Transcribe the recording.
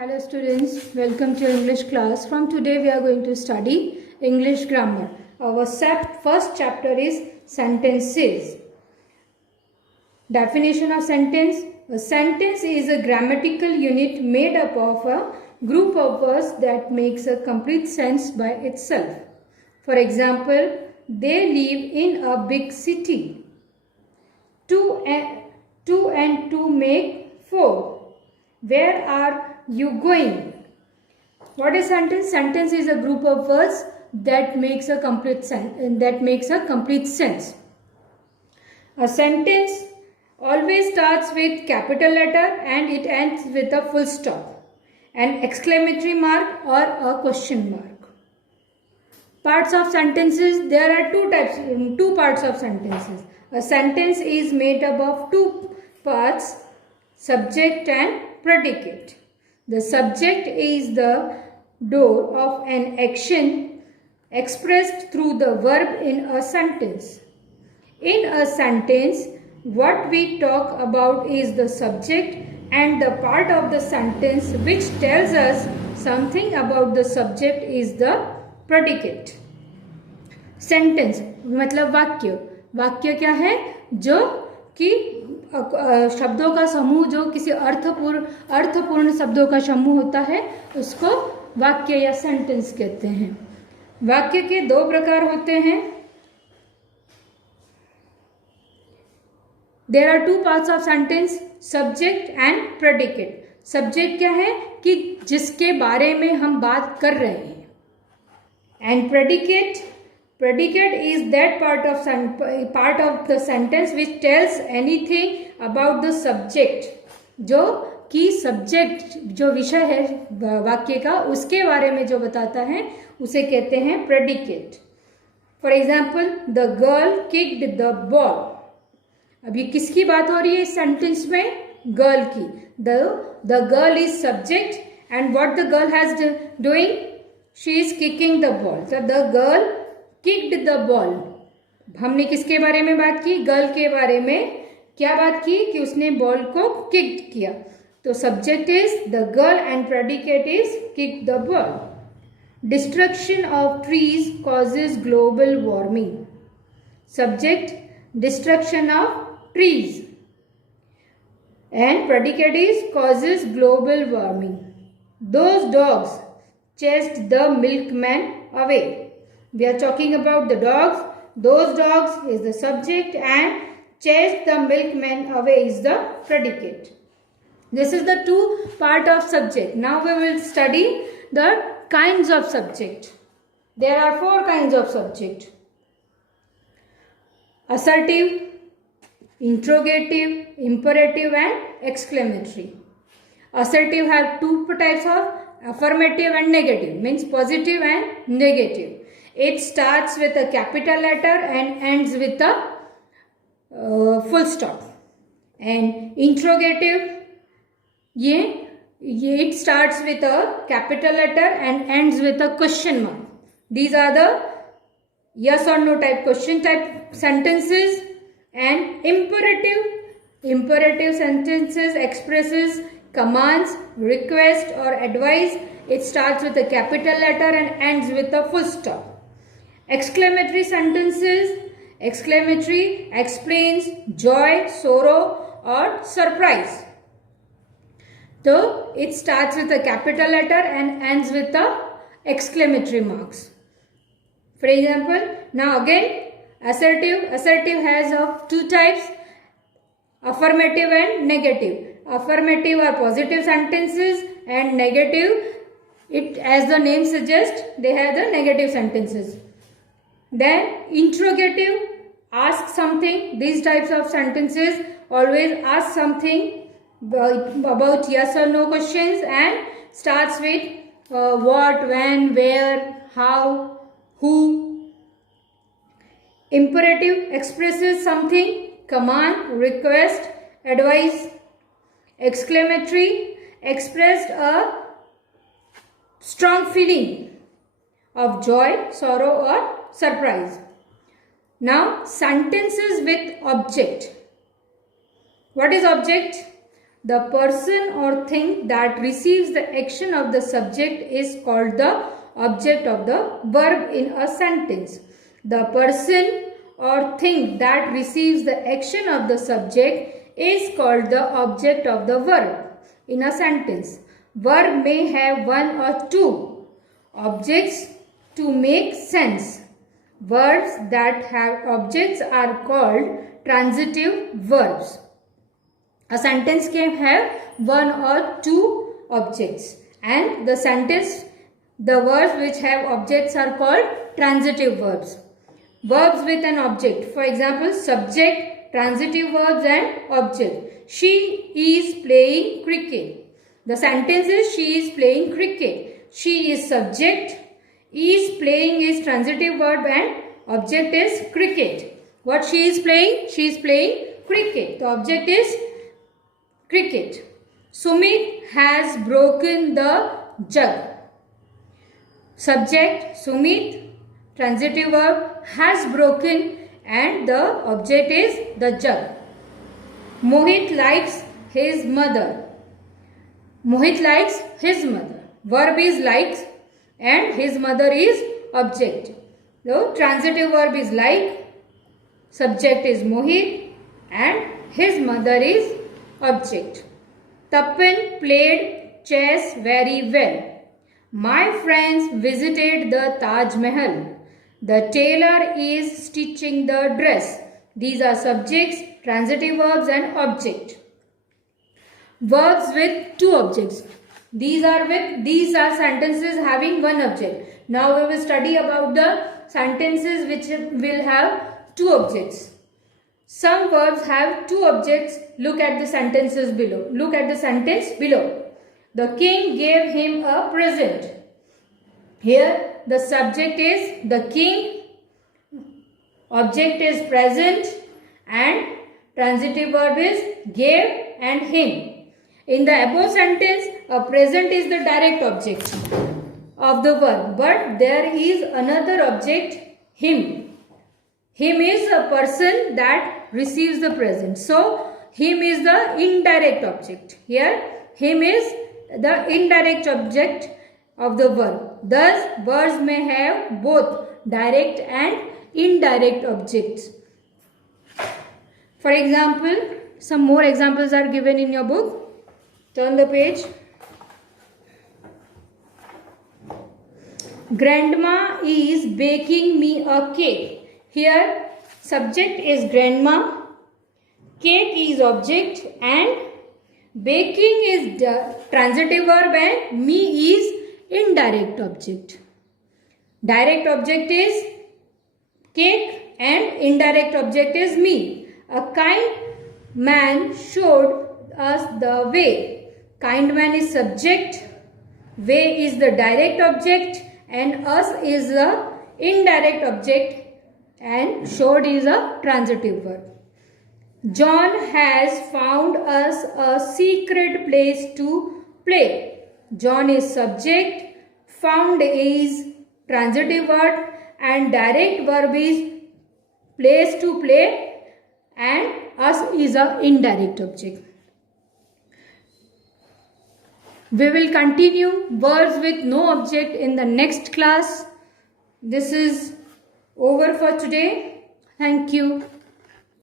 Hello students, welcome to English class. From today we are going to study English grammar. Our first chapter is sentences. Definition of sentence. A sentence is a grammatical unit made up of a group of words that makes a complete sense by itself. For example, they live in a big city. Two and two make 4. Where are you going? What is sentence? Sentence is a group of words that makes a complete sense. A sentence always starts with capital letter and it ends with a full stop, an exclamatory mark or a question mark. Parts of sentences. There are two parts of sentences. A sentence is made up of two parts, subject and predicate. The subject is the door of an action expressed through the verb in a sentence. In a sentence, what we talk about is the subject and the part of the sentence which tells us something about the subject is the predicate. Sentence मतलब वाक्य. वाक्य क्या है? जो कि शब्दों का समूह, जो किसी अर्थपूर्ण शब्दों का समूह होता है, उसको वाक्य या सेंटेंस कहते हैं. वाक्य के दो प्रकार होते हैं. There are two parts of sentence, subject and predicate. Subject क्या है? कि जिसके बारे में हम बात कर रहे हैं. And predicate is that part of the sentence which tells anything about the subject. जो कि सब्जेक्ट, जो विषय है वाक्य का, उसके बारे में जो बताता है उसे कहते हैं predicate. For example, the girl kicked the ball. अभी किसकी बात हो रही है इस सेंटेंस में? गर्ल की. The girl is subject and what the girl has doing? She is kicking the ball. तो the girl kicked the ball. हमने किसके बारे में बात की? गर्ल के बारे में. क्या बात की? कि उसने बॉल को किक्ड किया. तो subject is the girl and predicate is kick the ball. Destruction of trees causes global warming. Subject destruction of trees and predicate is causes global warming. Those dogs chased the milkman away. We are talking about the dogs. Those dogs is the subject and chased the milkman away is the predicate. This is the two part of subject. Now we will study the kinds of subject. There are 4 kinds of subject. Assertive, interrogative, imperative and exclamatory. Assertive have 2 types of affirmative and negative, means positive and negative. It starts with a capital letter and ends with a full stop. And interrogative, it starts with a capital letter and ends with a question mark. These are the yes or no type, question type sentences. And imperative sentences expresses commands, request or advice. It starts with a capital letter and ends with a full stop. Exclamatory sentences. Exclamatory explains joy, sorrow or surprise. So it starts with a capital letter and ends with the exclamatory marks. For example, now again assertive. Assertive has of 2 types, affirmative and negative. Affirmative are positive sentences and negative, it as the name suggests, they have the negative sentences. Then interrogative, ask something. These types of sentences always ask something about yes or no questions and starts with what, when, where, how, who. Imperative expresses something, command, request, advice. Exclamatory expressed a strong feeling of joy, sorrow or surprise. Now sentences with object. What is object? The person or thing that receives the action of the subject is called the object of the verb in a sentence. The person or thing that receives the action of the subject is called the object of the verb in a sentence. Verb may have one or two objects to make sense. Verbs that have objects are called transitive verbs. A sentence can have one or two objects, and the verbs which have objects are called transitive verbs. Verbs with an object, for example, subject, transitive verbs and object. She is playing cricket. The sentence is she is playing cricket. She is subject, is playing is transitive verb and object is cricket. What she is playing? She is playing cricket. The object is cricket. Sumit has broken the jug. Subject Sumit, transitive verb has broken and the object is the jug. Mohit likes his mother. Mohit likes his mother. Verb is likes and his mother is object. So transitive verb is like, subject is Mohit and his mother is object. Tapan played chess very well. My friends visited the Taj Mahal. The tailor is stitching the dress. These are subjects, transitive verbs and object. Verbs with two objects. These are sentences having one object. Now we will study about the sentences which will have two objects. Some verbs have two objects. Look at the sentences below. Look at the sentence below. The king gave him a present. Here the subject is the king, object is present and transitive verb is gave and him. In the above sentence, a present is the direct object of the verb, but there is another object, him. Him is a person that receives the present. So, him is the indirect object. Here, him is the indirect object of the verb. Thus, verbs may have both direct and indirect objects. For example, some more examples are given in your book. Turn the page. Grandma is baking me a cake. Here, subject is grandma, cake is object and baking is the transitive verb and me is indirect object. Direct object is cake and indirect object is me. A kind man showed us the way. Kind man is subject, way is the direct object and us is the indirect object and showed is a transitive verb. John has found us a secret place to play. John is subject, found is transitive verb and direct verb is place to play and us is a indirect object. We will continue verbs with no object in the next class. This is over for today. Thank you.